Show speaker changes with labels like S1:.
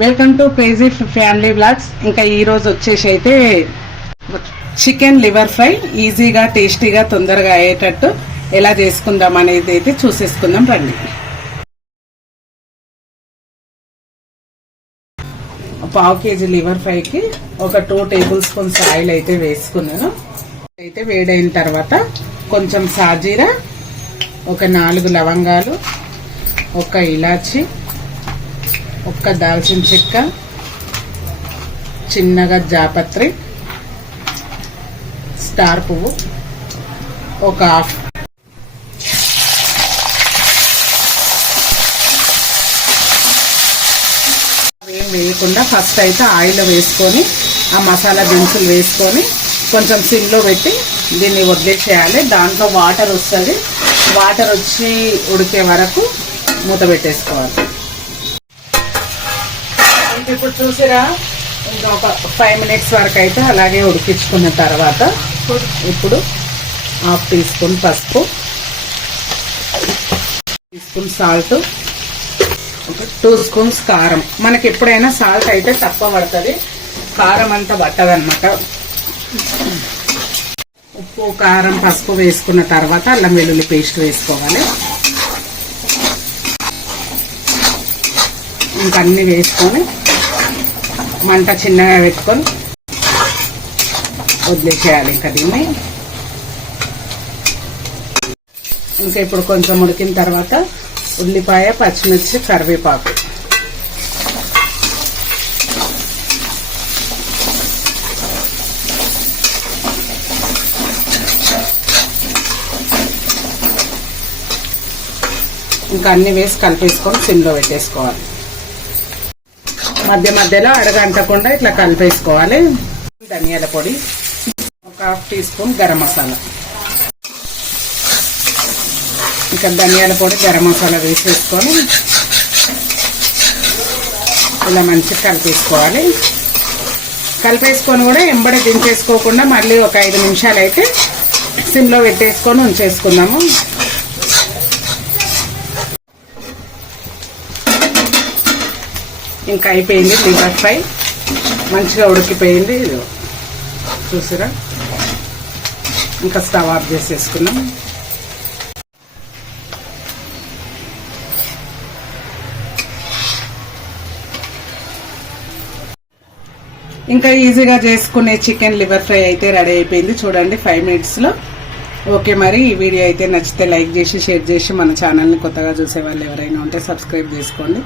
S1: Welcome to crazy family blogs ఇంకా ఈరోజు వచ్చేసి అయితే చికెన్ లివర్ ఫ్రై ఈజీగా టేస్టీగా తొందరగా అయ్యేటట్టు ఎలా చేసుకుందాం అనేది అయితే చూసేసుకుందాం రండి. పావు కేజీ లివర్ ఫ్రైకి ఒక టూ టేబుల్ స్పూన్స్ ఆయిల్ అయితే వేసుకున్నాను. అయితే వేడైన తర్వాత కొంచెం సాజీరా ఒక నాలుగు లవంగాలు ఒక ఇలాచి ఒక్క దాల్చిన చెక్క చిన్నగా జాపత్రి స్టార్ పువ్వు ఒక హాఫ్ ఏం వేయకుండా ఫస్ట్ అయితే ఆయిల్ వేసుకొని ఆ మసాలా దినుసులు వేసుకొని కొంచెం సిమ్లో పెట్టి దీన్ని వదిలేసేయాలి. దాంట్లో వాటర్ వస్తుంది. వాటర్ వచ్చి ఉడికే వరకు మూత పెట్టేసుకోవాలి. ఇప్పుడు చూసిరా? ఇంకా ఒక ఫైవ్ మినిట్స్ వరకు అయితే అలాగే ఉడికించుకున్న తర్వాత ఇప్పుడు హాఫ్ టీ స్పూన్ పసుపు టీ స్పూన్ సాల్ట్ ఒక టూ స్పూన్స్ కారం. మనకి ఎప్పుడైనా సాల్ట్ అయితే తక్కువ పడుతుంది. కారం అంతా పట్టదనమాట ఉప్పు కారం పసుపు వేసుకున్న తర్వాత అల్లం వెల్లుల్లి పేస్ట్ వేసుకోవాలి. ఇంకా అన్ని వేసుకొని మంట చిన్నగా పెట్టుకొని వదిలేసేయాలి ఇంకా దీన్ని. ఇంకా ఇప్పుడు కొంచెం ఉడికిన తర్వాత ఉల్లిపాయ పచ్చిమిర్చి కరివేపాకు. ఇంకా అన్ని వేసి కలిపేసుకొని సిమ్లో పెట్టేసుకోవాలి. మధ్య మధ్యలో అడగంటకుండా ఇట్లా కలిపేసుకోవాలి. ధనియాల పొడి ఒక half teaspoon garam masala. ఇంకా ధనియాల పొడి గరం మసాలా వేసేసుకొని ఇలా మంచిగా కలిపేసుకోవాలి. కలిపేసుకొని కూడా ఎంబడి దించేసుకోకుండా మళ్ళీ ఒక ఐదు నిమిషాలు అయితే సిమ్లో పెట్టేసుకొని ఉంచేసుకుందాము. ఇంకా అయిపోయింది లివర్ ఫ్రై. మంచిగా ఉడికిపోయింది చూసారా? ఇంకా స్టవ్ ఆఫ్ చేసేసుకున్నాం. ఇంకా ఈజీగా చేసుకునే చికెన్ లివర్ ఫ్రై అయితే రెడీ అయిపోయింది. చూడండి ఫైవ్ మినిట్స్లో ఓకే మరి ఈ వీడియో అయితే నచ్చితే లైక్ చేసి షేర్ చేసి మన ఛానల్ని కొత్తగా చూసే వాళ్ళు ఎవరైనా ఉంటే సబ్స్క్రైబ్ చేసుకోండి.